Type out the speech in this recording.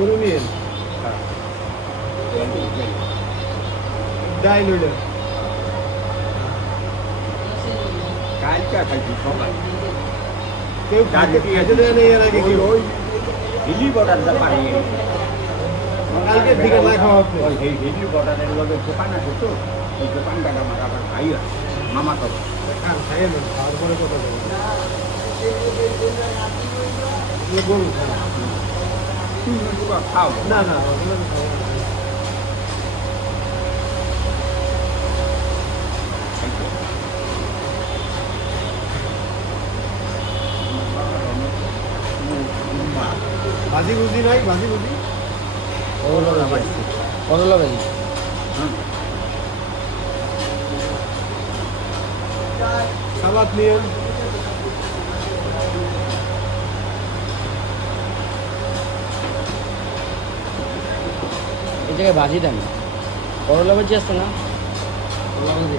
গরু নিয়ে ডাইল ওইটা কালকে খাইছি সকাল কেউ খেতে দেয় না এর আগে কেউ ওই হিলি বর্ডারটা পারে কালকে দিকে না খাওয়া হচ্ছে ওই হিলি বর্ডারের লগে দোকান আছে তো ওই দোকানটা আমার আবার ভাই আছে মামা তো খান খাইয়ে নেন খাওয়ার পরে কথা বলবো গরু খাও না না ওগুলো আমি খাবো না। ভাজি ভুজি নাই ভাজি ভুজি করলা ভাজি সালাদ নিয়ে এই জায়গায় ভাজি দেন করলা ভাজি আছে না করলা ভাজি